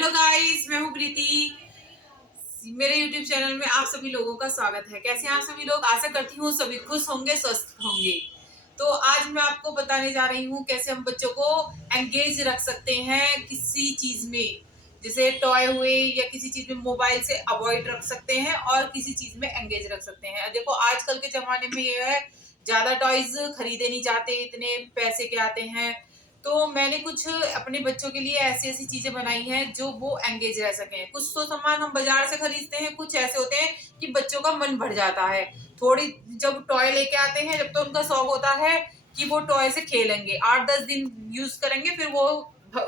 Hello guys, मैं हूँ प्रीति। मेरे यूट्यूब चैनल में आप सभी लोगों का स्वागत है। कैसे हैं आप सभी लोग? आशा करती हूँ सभी खुश होंगे, स्वस्थ होंगे। तो आज मैं आपको बताने जा रही हूँ कैसे हम बच्चों को एंगेज रख सकते हैं किसी चीज में, जैसे टॉय हुए या किसी चीज में मोबाइल से अवॉइड रख सकते हैं और किसी चीज में एंगेज रख सकते हैं। देखो आजकल के जमाने में ये है, ज्यादा टॉयज खरीदे नहीं जाते, इतने पैसे के आते हैं। तो मैंने कुछ अपने बच्चों के लिए ऐसी ऐसी चीजें बनाई हैं जो वो एंगेज रह सकें। कुछ तो सामान हम बाजार से खरीदते हैं, कुछ ऐसे होते हैं कि बच्चों का मन भर जाता है। थोड़ी जब टॉय लेके आते हैं, जब तो उनका शौक होता है कि वो टॉय से खेलेंगे, 8-10 दिन यूज करेंगे, फिर वो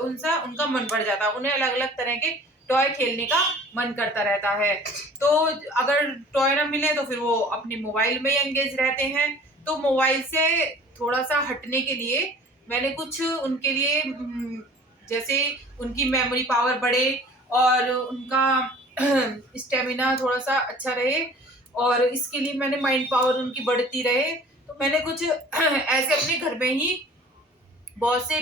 उनका मन भर जाता है। उन्हें अलग अलग तरह के टॉय खेलने का मन करता रहता है। तो अगर टॉय ना मिले तो फिर वो अपने मोबाइल में एंगेज रहते हैं। तो मोबाइल से थोड़ा सा हटने के लिए मैंने कुछ उनके लिए जैसे उनकी मेमोरी पावर बढ़े और उनका स्टेमिना थोड़ा सा अच्छा रहे, और इसके लिए मैंने माइंड पावर उनकी बढ़ती रहे, तो मैंने कुछ ऐसे अपने घर में ही बहुत से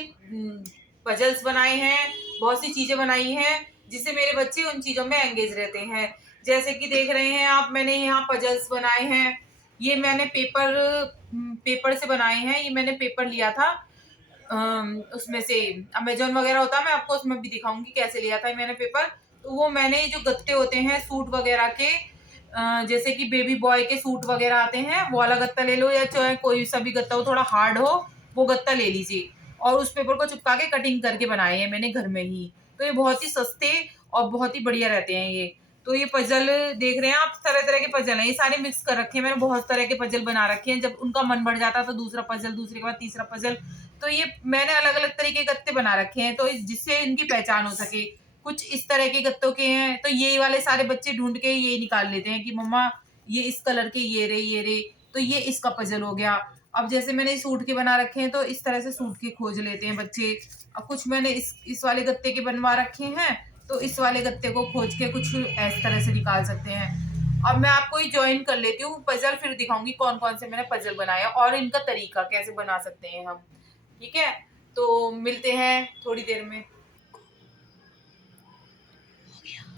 पजल्स बनाए हैं, बहुत सी चीजें बनाई हैं जिससे मेरे बच्चे उन चीजों में एंगेज रहते हैं। जैसे कि देख रहे हैं आप, मैंने यहाँ पजल्स बनाए हैं। ये मैंने पेपर से बनाए हैं। ये मैंने पेपर लिया था उसमें से, अमेजोन वगैरह होता है, मैं आपको उसमें भी दिखाऊंगी कैसे लिया था मैंने पेपर। तो वो मैंने जो गत्ते होते हैं सूट वगैरह के, जैसे कि बेबी बॉय के सूट वगैरह आते हैं, वो वाला गत्ता ले लो, या चाहे कोई सा भी गत्ता हो थोड़ा हार्ड हो, वो गत्ता ले लीजिए। और उस पेपर को चिपका के कटिंग करके बनाए हैं मैंने घर में ही। तो ये बहुत ही सस्ते और बहुत ही बढ़िया रहते हैं ये। तो ये पजल देख रहे हैं आप, तरह तरह के पजल हैं, ये सारे मिक्स कर रखे हैं मैंने। बहुत तरह के पजल बना रखे हैं, जब उनका मन बढ़ जाता है तो दूसरा पजल, दूसरे के बाद तीसरा पजल। तो ये मैंने अलग अलग तरीके के गत्ते बना रखे हैं, तो जिससे इनकी पहचान हो सके। कुछ इस तरह के गत्तों के हैं, तो ये वाले सारे बच्चे ढूंढ के ये निकाल लेते हैं कि मम्मा ये इस कलर के, ये रे, तो ये इसका पजल हो गया। अब जैसे मैंने सूट के बना रखे हैं, तो इस तरह से सूट के खोज लेते हैं बच्चे। अब कुछ मैंने इस वाले गत्ते के बनवा रखे हैं, तो इस वाले गत्ते को खोज के कुछ इस तरह से निकाल सकते हैं। अब मैं आपको ही ज्वाइन कर लेती हूँ पजल, फिर दिखाऊंगी कौन कौन से मैंने पजल बनाया और इनका तरीका कैसे बना सकते हैं हम। ठीक है, तो मिलते हैं थोड़ी देर में।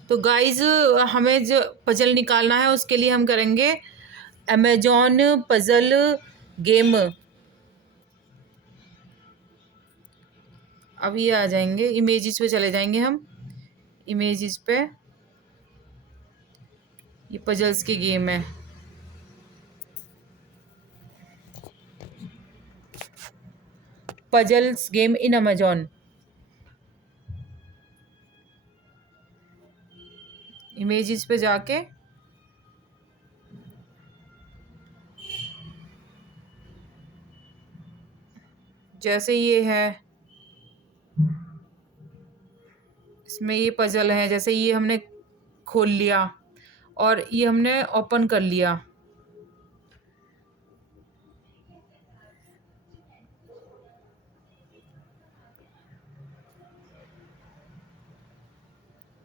तो गाइज, हमें जो पजल निकालना है उसके लिए हम करेंगे अमेजॉन पजल गेम। अभी आ जाएंगे इमेजेस पे, चले जाएंगे हम इमेजेस पे। ये पजल्स की गेम है। Puzzles game in Amazon. Images पे जाके जैसे ये है, इसमें ये पजल है, जैसे ये हमने खोल लिया और ये हमने ओपन कर लिया।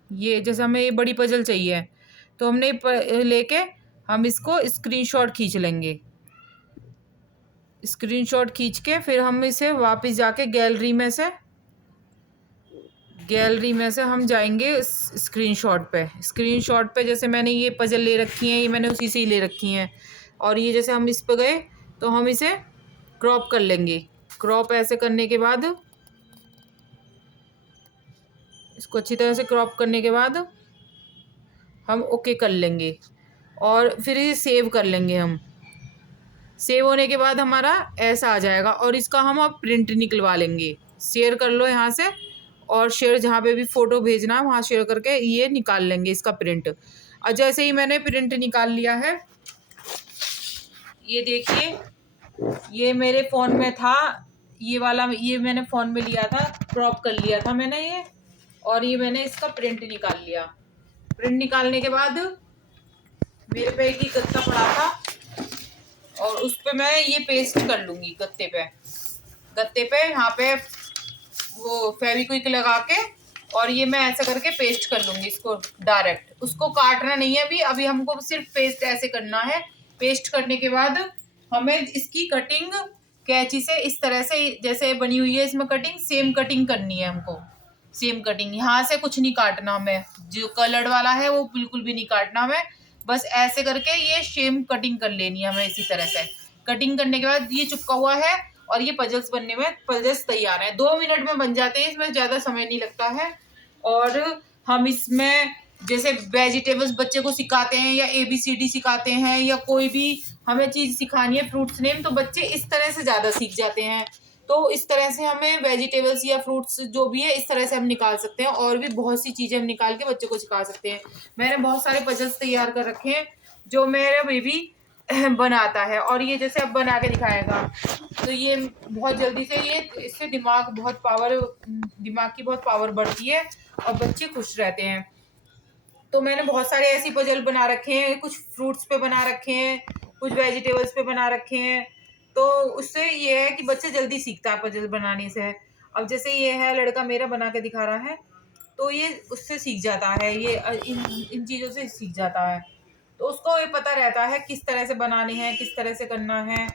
ये जैसे हमें ये बड़ी पजल चाहिए, तो हमने लेके हम इसको स्क्रीनशॉट खींच लेंगे। स्क्रीनशॉट खींच के फिर हम इसे वापस जाके गैलरी में से हम जाएंगे स्क्रीनशॉट पे जैसे मैंने ये पजल ले रखी हैं, ये मैंने उसी से ही ले रखी हैं। और ये जैसे हम इस पे गए तो हम इसे क्रॉप कर लेंगे। क्रॉप ऐसे करने के बाद, इसको अच्छी तरह से क्रॉप करने के बाद हम ओके कर लेंगे और फिर इसे सेव कर लेंगे। हम सेव होने के बाद हमारा ऐसा आ जाएगा, और इसका हम अब प्रिंट निकलवा लेंगे। शेयर कर लो यहाँ से, और शेयर जहाँ पे भी फ़ोटो भेजना वहाँ शेयर करके ये निकाल लेंगे इसका प्रिंट। और जैसे ही मैंने प्रिंट निकाल लिया है, ये देखिए, ये मेरे फ़ोन में था, ये वाला ये मैंने फ़ोन में लिया था, क्रॉप कर लिया था मैंने ये, और ये मैंने इसका प्रिंट निकाल लिया। प्रिंट निकालने के बाद मेरे पे एक ही गत्ता पड़ा था, और उस पे मैं ये पेस्ट कर लूँगी गत्ते पे यहाँ पे वो फेविक्विक लगा के, और ये मैं ऐसा करके पेस्ट कर लूँगी इसको डायरेक्ट। उसको काटना नहीं है अभी हमको सिर्फ पेस्ट ऐसे करना है। पेस्ट करने के बाद हमें इसकी कटिंग कैंची से इस तरह से, जैसे बनी हुई है इसमें कटिंग, सेम कटिंग करनी है हमको। सेम कटिंग, यहाँ से कुछ नहीं काटना हमें, जो कलर्ड वाला है वो बिल्कुल भी नहीं काटना हमें, बस ऐसे करके ये सेम कटिंग कर लेनी है हमें। इसी तरह से कटिंग करने के बाद ये चिपका हुआ है और ये पजल्स बनने में, पजल्स तैयार है, 2 मिनट में बन जाते हैं, इसमें ज्यादा समय नहीं लगता है। और हम इसमें जैसे वेजिटेबल्स बच्चे को सिखाते हैं या ABCD सिखाते हैं या कोई भी हमें चीज सिखानी है, फ्रूट्स नेम, तो बच्चे इस तरह से ज्यादा सीख जाते हैं। तो इस तरह से हमें वेजिटेबल्स या फ्रूट्स जो भी है इस तरह से हम निकाल सकते हैं, और भी बहुत सी चीजें हम निकाल के बच्चे को सिखा सकते हैं। मैंने बहुत सारे पजल्स तैयार कर रखे हैं जो मेरा बेबी बनाता है, और ये जैसे अब बना के दिखाएगा तो ये बहुत जल्दी से, ये इससे दिमाग की बहुत पावर बढ़ती है और बच्चे खुश रहते हैं। तो मैंने बहुत सारे ऐसी पजल बना रखे हैं, कुछ फ्रूट्स पे बना रखे हैं, कुछ वेजिटेबल्स पे बना रखे हैं। तो उससे ये है कि बच्चे जल्दी सीखता है पजल बनाने से। अब जैसे ये है लड़का मेरा बना के दिखा रहा है, तो ये उससे सीख जाता है, ये इन चीज़ों से सीख जाता है। तो उसको ये पता रहता है किस तरह से बनाने हैं, किस तरह से करना है।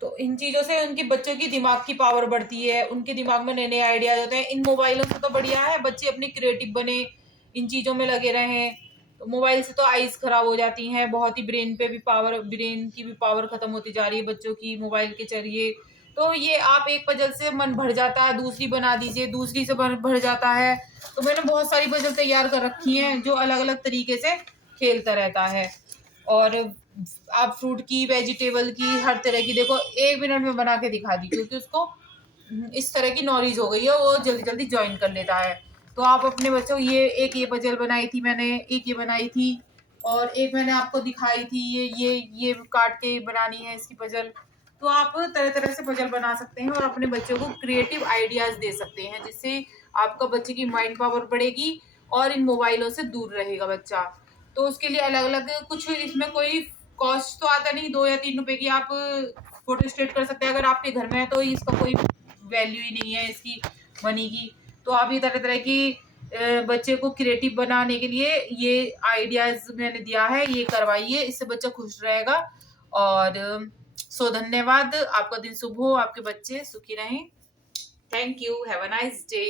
तो इन चीज़ों से उनकी बच्चों की दिमाग की पावर बढ़ती है, उनके दिमाग में नए नए आइडियाज होते हैं। इन मोबाइलों से तो बढ़िया है बच्चे अपने क्रिएटिव बने, इन चीज़ों में लगे रहें। तो मोबाइल से तो आईज खराब हो जाती हैं, बहुत ही ब्रेन की भी पावर खत्म होती जा रही है बच्चों की मोबाइल के जरिए। तो ये आप एक पजल से मन भर जाता है, दूसरी बना दीजिए, दूसरी से मन भर जाता है। तो मैंने बहुत सारी पजल तैयार कर रखी हैं जो अलग अलग तरीके से खेलता रहता है। और आप फ्रूट की, वेजिटेबल की, हर तरह की, देखो 1 मिनट में बना के दिखा दी, क्योंकि उसको इस तरह की नॉलेज हो गई है, वो जल्दी जल्दी ज्वाइन कर लेता है। तो आप अपने बच्चों, ये पजल बनाई थी मैंने, एक ये बनाई थी, और एक मैंने आपको दिखाई थी, ये काट के बनानी है इसकी पजल। तो आप तरह तरह से पजल बना सकते हैं और अपने बच्चों को क्रिएटिव आइडियाज दे सकते हैं, जिससे आपका बच्चे की माइंड पावर बढ़ेगी और इन मोबाइलों से दूर रहेगा बच्चा। तो उसके लिए अलग अलग कुछ, इसमें कोई कॉस्ट तो आता नहीं, 2 या 3 रुपए की आप फोटो स्टेट कर सकते हैं। अगर आपके घर में है तो इसका कोई वैल्यू ही नहीं है इसकी, मनी की। तो आप ये तरह तरह की बच्चे को क्रिएटिव बनाने के लिए ये आइडियाज मैंने दिया है, ये करवाइए, इससे बच्चा खुश रहेगा। और धन्यवाद, आपका दिन शुभ हो, आपके बच्चे सुखी रहें। Thank you, have a nice day.